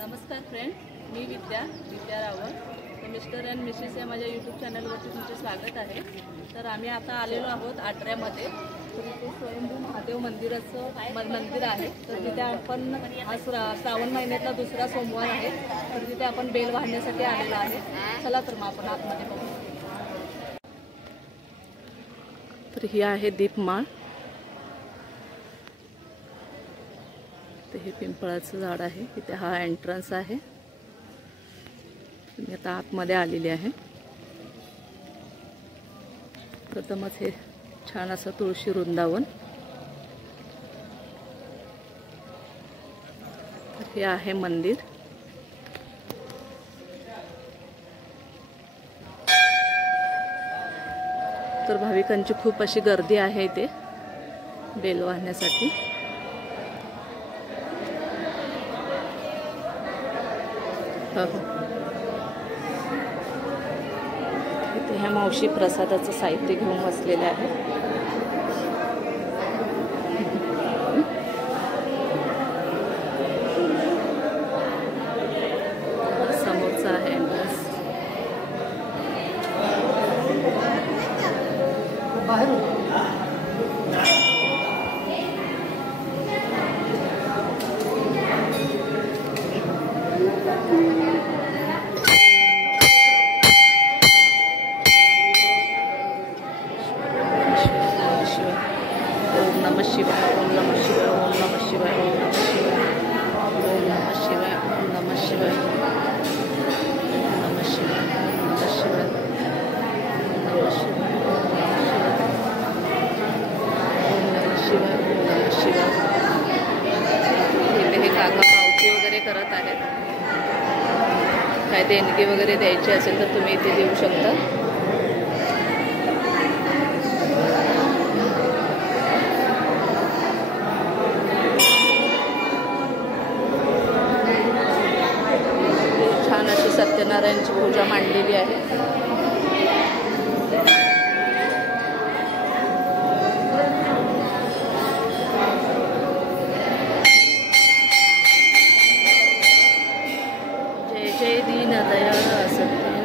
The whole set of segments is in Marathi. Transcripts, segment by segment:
नमस्कार फ्रेंड, मी विद्या रावळ. तर मिस्टर अँड मिसेस या माझ्या यूट्यूब चॅनलवरती तुमचे स्वागत आहे. तर आम्ही आता आलेलो आहोत आटऱ्यामध्ये. तर इथे स्वयंभू महादेव मंदिराचं मंदिर आहे. तर तिथे आपण हा श्रावण महिन्यातला दुसरा सोमवार आहे. तर तिथे आपण बेल वाहण्यासाठी आलेलो आहे. चला तर मग आपण आतमध्ये बघू. तर ही आहे दीपमाळ. तर हे पिंपळाचं झाड आहे. इथे हा एंट्रन्स आहे. मी आता आतमध्ये आलेली आहे. प्रथमच हे छान असं तुळशी वृंदावन. हे आहे मंदिर. तर भाविकांची खूप अशी गर्दी आहे इथे बेल वाहण्यासाठी. इथे ह्या मावशी प्रसादाचं साहित्य घेऊन बसलेले आहे. समोरचा आहे एंट्रन्स. करत आहेत. काय देणगी वगैरे द्यायची असेल तर तुम्ही इथे देऊ शकता. छान अशी सत्यनारायणची पूजा मांडलेली आहे. जय दीनदयाळ सत्यनारायण.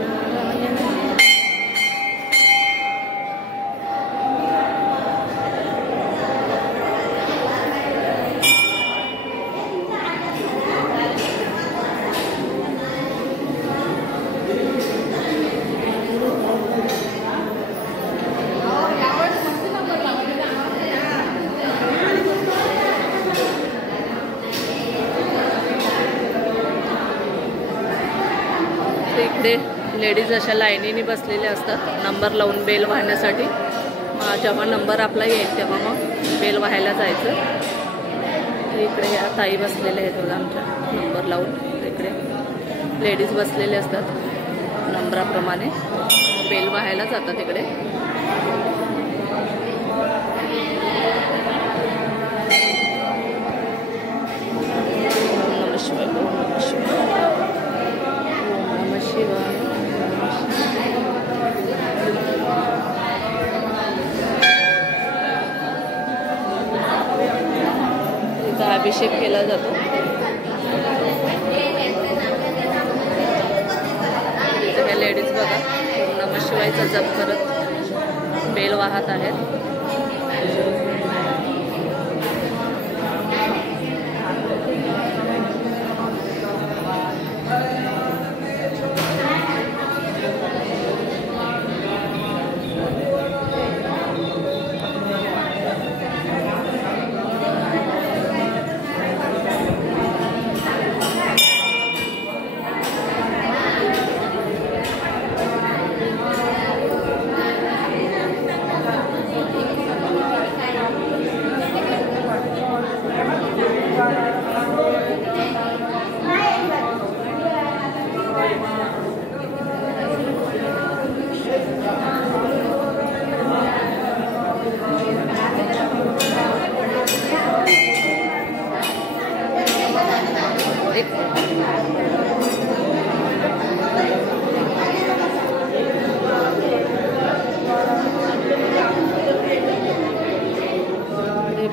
इकडे लेडीज अशा लाईनीने बसलेल्या असतात नंबर लावून बेल वाहण्यासाठी. जेव्हा नंबर आपला येईल तेव्हा मग बेल वाहायला जायचं. इकडे या ताई बसलेल्या आहेत बघा आमच्या नंबर लावून. इकडे लेडीज बसलेले असतात नंबराप्रमाणे बेल वाहायला जातात. इकडे अभिषेक केला जातो. ह्या लेडीज बघा नमः शिवायचा जप करत बेल वाहत आहेत.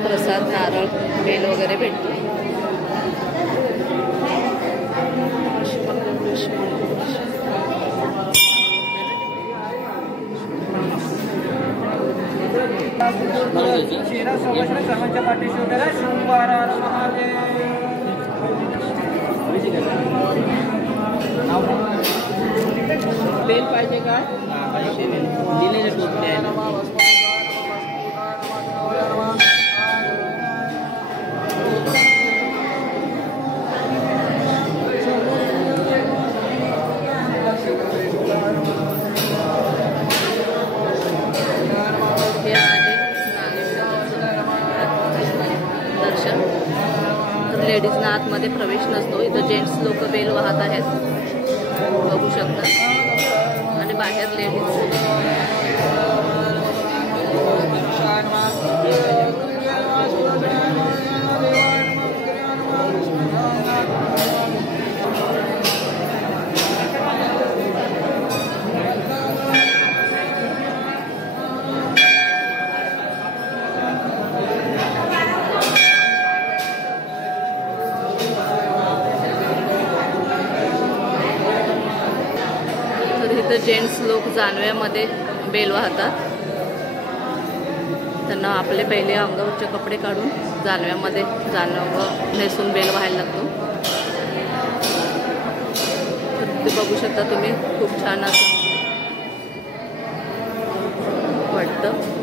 प्रसाद नारळ बेल वगैरे भेटतो. वैष्णव सर्वांच्या पाठीशी उभे राहा. शंभर महादेव. बेल पाहिजे का? दिलेले सोडले आहे. लेडीजना आतमध्ये प्रवेश नसतो. इथं जेंट्स लोक बेल वाहत आहेत, बघू शकता. आणि बाहेर लेडीज. इथं जेंट्स लोक जानव्यामध्ये बेल वाहतात. त्यांना आपले पहिले अंगावरचे कपडे काढून जानव्यामध्ये जानवं नेसून बेल व्हायला लागतो. तर ते बघू शकता तुम्ही, खूप छान असं वाटतं.